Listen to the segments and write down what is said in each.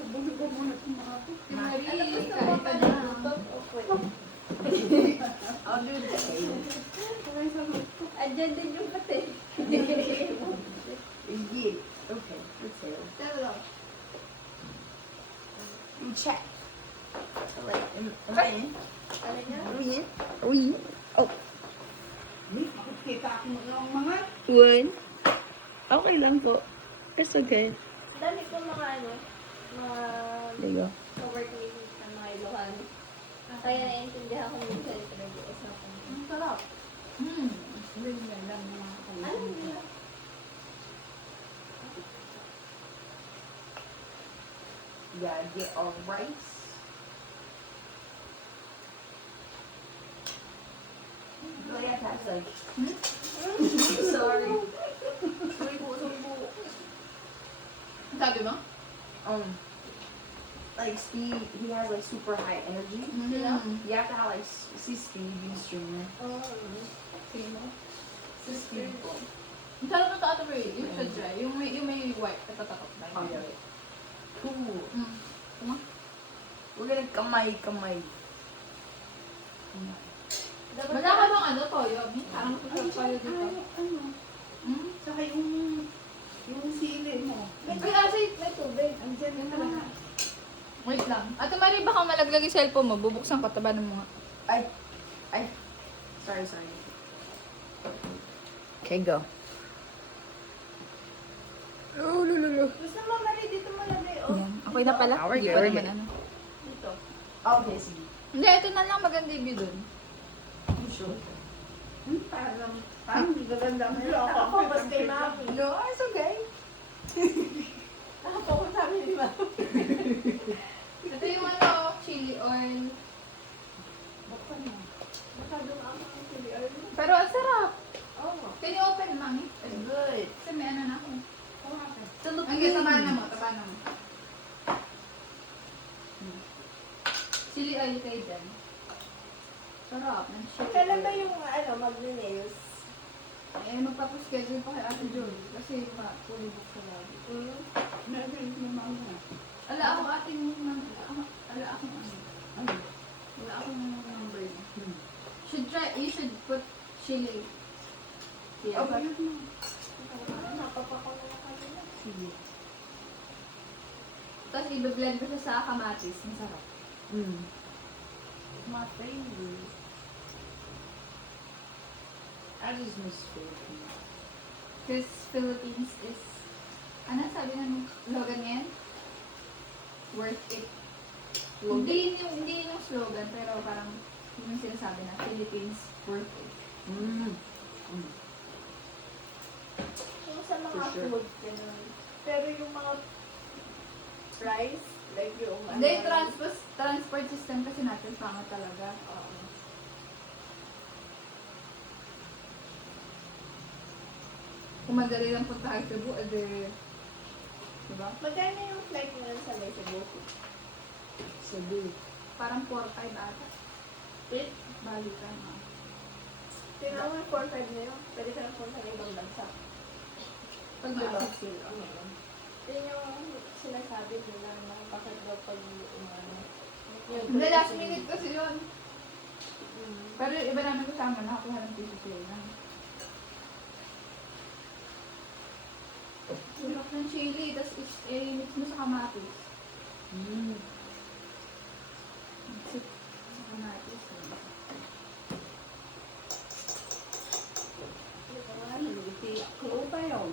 Bumili ko muna itong mga ito. Si Marie, Alam mo sa kain mga ka na. luto? Okay. I'll do the same. Andyan din yung pati. Indeed. Okay, let's see. Pero, You check. Like, am I in? ano niya? Are we in? Are we in? Oh. Makikita ako ng mga... One. Okay lang po. It's okay. Dami ko mga ano, mga There you go. co-workmates ng mga Ilocano. Kaya naiintindihan ko minsan talaga usapan. Ang sarap. Hindi niya alam na mga Ano nila? Yeah, get our rice. But I have to like... Sorry. Sabi mo? Like Speed, he has like super high energy. You have to have like, see Speed, being streamer. Oo. Sino? See Speed. Ang sarap na ito, Ray. You should try. Yung may white. Ito takot na. Oh, yeah. Cool. Kuma? We're gonna kamay. Wala ka bang ano, toyo? Parang susap tayo dito. Ano? Saka yung sili mo. Ay, asa May tubig. Andyan na talaga. wait lang. Ate Marie, baka malaglag yung cellphone mo. Bubuksan ko, tabanan mo nga. Ay. Sorry. Okay, go. Gusto mo mali dito malagay. Oh. Yan. Okay na pala. We're Hindi good, pa we're naman good. ano. Dito. Okay, sige. Hindi, ito na lang maganda yung view dun. Sure. Parang hindi gaganda mo. Ako, mas kay Mami. No, it's okay. Ako, sabi ni Mami. Ito yung ano, chili oil. Masyadong ako ang chili oil. Pero ang sarap. Oo. Can you open, Mami? It's good. Kasi may ano na ako. Philippines. Hanggang tabanan mo. Chili oil kayo dyan. Sarap. Ng chili Kailan ba oil. yung mag-nails? Eh, magpapaschedule pa kay Ate Joy. Kasi fully booked sa lobby. Ala ako ating ala akong ano. Wala akong number niya. You should put chili. Yeah. Napapakaw na kanina. Sige. Tapos i-blend ko siya sa kamatis. Masarap. My favorite. I just miss Philippines. Because Philippines is, ano sabi ng slogan ngayon? Worth it. Hindi yung slogan, pero parang yung sinasabi na Philippines worth it. Yung sa mga For sure. food, ganun. Pero yung mga price, like yung Hindi, transport system kasi natin pangit talaga. Kung madali lang punta kayo Cebu, edi, diba? Magkano yung flight ngayon sa may Cebu? Cebu. Parang 4-5 ata. Wait, Balikan mo. tingnan mo yung 4-5 na yun. Pwede ka na punta ng ibang bansa. Pag Diba? sale. Yun yung sinasabi nila na bakit daw pag umano. Hindi, last minute kasi yun. Mm. Pero yung iba namin kasama, nakakuha ng piso sila na. Sarap ng chili, tapos i-mix mo sa kamatis. Mix it sa kamatis. Clue pa yun.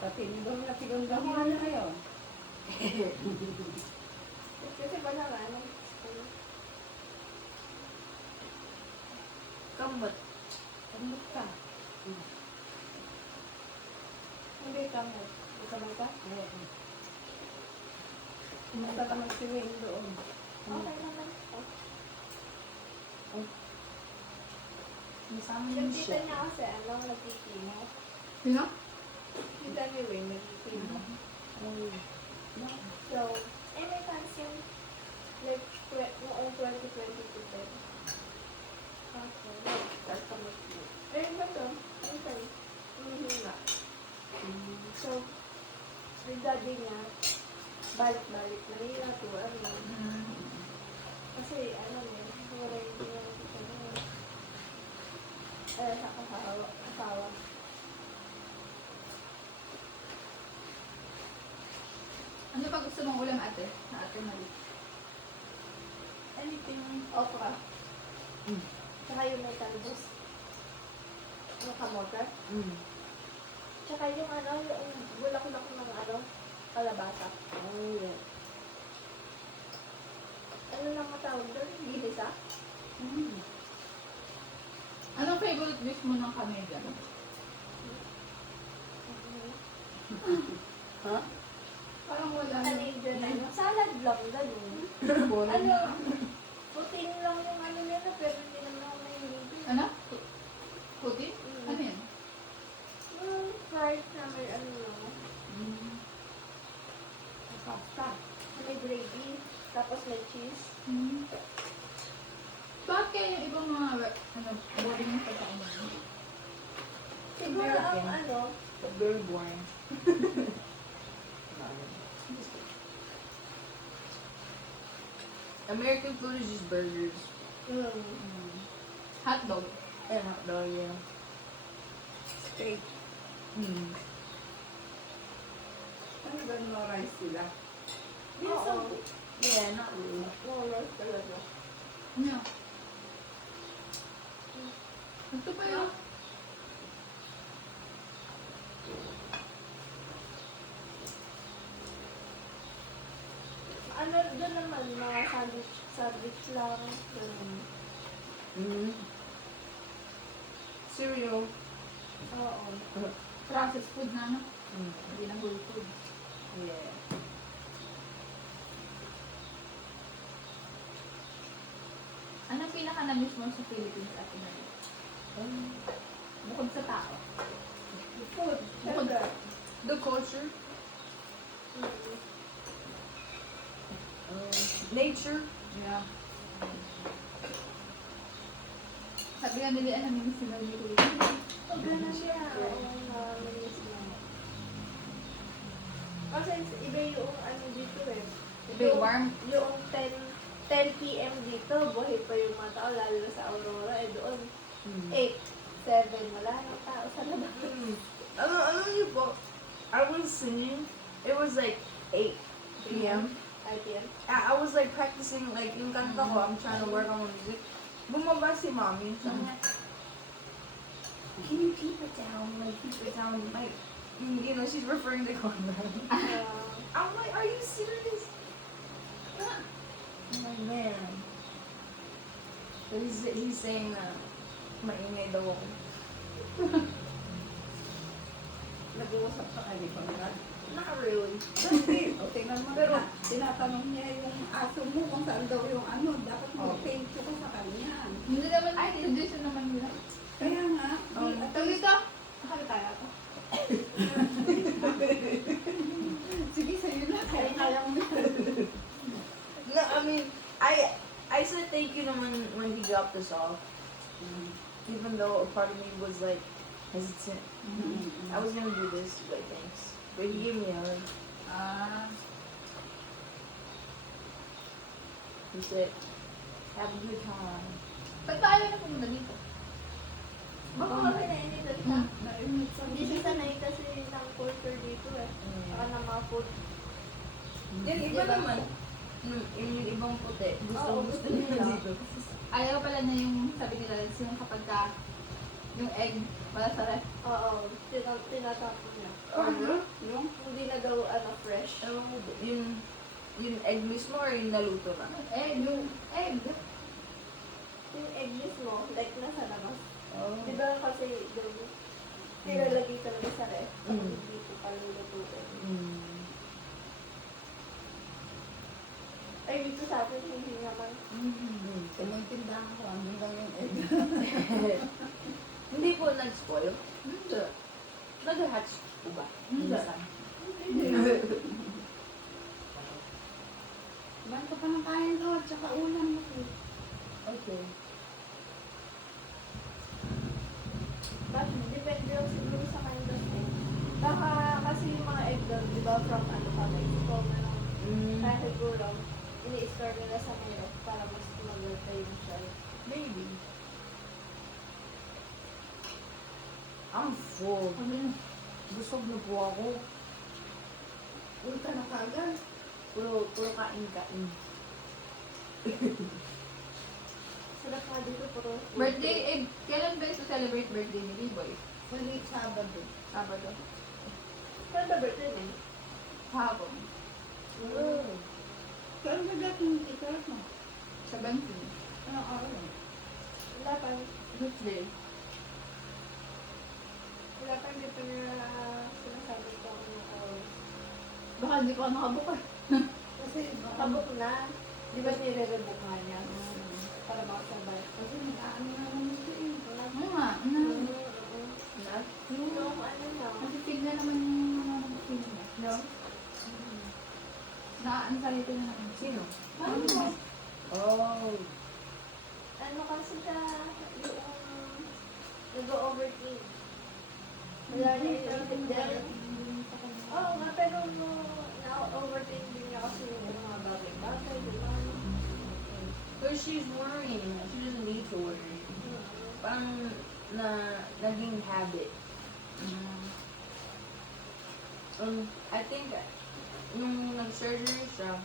Pati nung natiganggahan na kayo. Kasi wala nga, ano? Kamot. Kamot ka. Hindi ka mo. Hindi ka ba? Pumunta ka mag-swimming doon. Okay naman. Masama Yung yung tita siya. niya kasi, ano, nagtitino. Sino? Tita ni Wayne, nagtitino. So, may chance yung, like, noong 2022 din. Okay, start ka mag-swimming. Ayun ba to? Okay. Hindi nga. So, yung daddy niya, balik-balik na nila to, ano. Mm. Kasi, ano yun, wala yung ginagawa. Sa asawa. Ano pa gusto mong ulam ate? Sa ate Mali. Anything, okra. Tsaka yung may talbos. Ano, kamote. Tsaka yung ano, yung bulak-bulak ng ano, kalabasa. Oh, yeah. Ano lang ang tawag doon? Ginisa? Anong favorite dish mo ng Canadian? Ha? Parang wala. Canadian, ano? Salad lang, ganun. Boring. Ano? Putin lang yung ano nila, pero hindi naman ako mahilig. Ano? Puti? Ano yan? Yung fried na may ano lang. Pasta. May gravy, tapos may cheese. Bakit kaya yung ibang mga boring na pagkain? Siguro ang ano, Very boring. American food is just burgers Hotdog. and hot dog, yeah. Steak. Ano ba no rice sila? minsan, Yeah, not really. no, talaga. Ano? Ito pa yun. Ano, doon naman, mga sandwich lang. Ganun. Cereal. Oo. Processed food na ano? Hindi na whole food. Yeah. Anong pinaka-namiss mo sa Philippines at Mali? Bukod sa tao. Food, Bukod syempre. The culture, Mm. nature. Yeah. Sabi nga nila, namiss sila yung Philippines. Pag ganun siya, oo, namiss mo. Kasi iba yung ano dito eh. Iba yung warm. Yung 10 p.m. dito, buhay pa yung mga tao, lalo na sa Aurora. Eh doon, 8, 7, wala yung tao sa labas. Ano niyo po? I was singing. It was like 8 p.m. 5 p.m. I was like practicing like yung kanta ko. I'm trying to work on my music. Bumaba si mommy. Sabi niya, can you keep it down? Like keep it down. Like you know, she's referring to Conrad. I'm like, are you serious? I'm like, man. But he's saying that maingay daw ako. Nag-uusap sa kanya pa nga. Not really. Hindi. O, tingnan mo. Pero tinatanong niya yung aso mo kung saan daw yung ano. Dapat mag-paint ko sa kanya. Hindi naman, ay, tradition naman nila. Kaya nga. Tawag dito. Nakali tayo ako. Sige, sa'yo na. Kaya mo No, I mean, I said thank you naman when he dropped us off. Even though a part of me was like hesitant. I was gonna do this, like thanks. But he gave me a hug. He said, have a good time. Ba't ba ayaw na pumunta dito? Baka kami nainit siya. Nainit sa Hindi siya sanay kasi ng culture dito eh. Saka ng mga food. Yung iba naman, yung ibang puti, gusto nila dito. Ayaw pala na yung sabi nila yung kapag ka yung egg wala sa ref. Oo, tinatapon niya. Yung Hindi na daw fresh. Ewan ko, yung egg mismo or yung naluto na? Yung egg. Yung egg mismo, like nasa labas. Oh. Di ba kasi doon, nilalagay talaga sa ref. Hindi ko palulutuin. Ay, dito sa atin, hindi naman. tinitindahan ko. Ano lang yung egg. Hindi po nag-spoil. Hindi. Nag-hatch po ba? Hindi. Ba't ka pa ng kain doon? Tsaka ulam mo. Okay. But depende lang siguro sa kind of egg. Baka kasi yung mga egg doon, di ba, from ano pa, Mexico, ano. siguro, ini-store nila sa ref para mas tumagal pa yung shelf. Maybe. I'm full. Busog na po ako. Ultra na kagad. Puro kain-kain. Sarap nga dito, pero... Birthday, kailan ba ito celebrate birthday ni B-Boy? Huli Sabado. Sabado. Kaya ba birthday niya? Hapon. Kaya ba dating ikot mo? 17. Ano araw? Wala pa. Which day? Wala pa, hindi pa nila sinasabi ko ako ng oras. Baka hindi ko nakabuka. Kasi kabuk na. Di ba nire-rebook nga niya? Para makasabay. Kasi nag-aano na naman ito eh. Oo nga. Yung ano na. Kasi tignan naman yung mga film niya. No? Na-anxiety na naman. Sino? Ano? Oh. Ano kasi siya, yung nag-overthink. Wala na yung din. Oo nga, pero na-overthink din niya kasi yung mga bagay-bagay, di ba? Because she's worrying. She doesn't need to worry. Parang naging habit. I think, nung nag-surgery siya,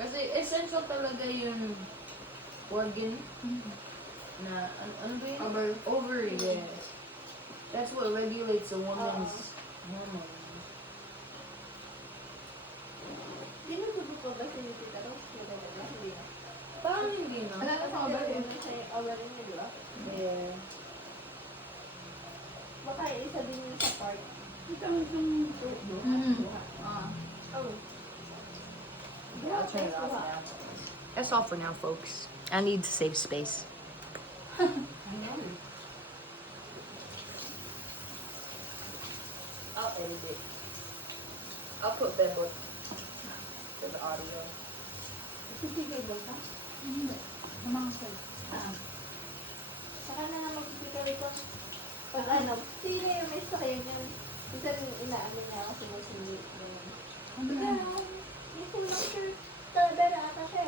kasi essential talaga yung organ na, ano ba yun? Ovary, yes. That's what regulates a woman's hormones. Di nagbubo ko ba si Tita Rose? Hindi na. Parang hindi na. Wala na sa Kasi kabal. ano siya yung ovary niya, di ba? Yeah. Baka isa din yung sa part. Ito ang tubo. Oh. I'll turn it off now. That's all for now, folks. I need to save space. I'll edit it. I'll put Bebo for the audio. Sisigay ba ka? Hindi. Ang mga sir. Saka na nga mag-pipili ko. Pag ano, sino yung may sakyan yun? Minsan inaano niya ako sinusunod. Ano Kaya, na? hindi ko lang sure. Talaga na ata siya.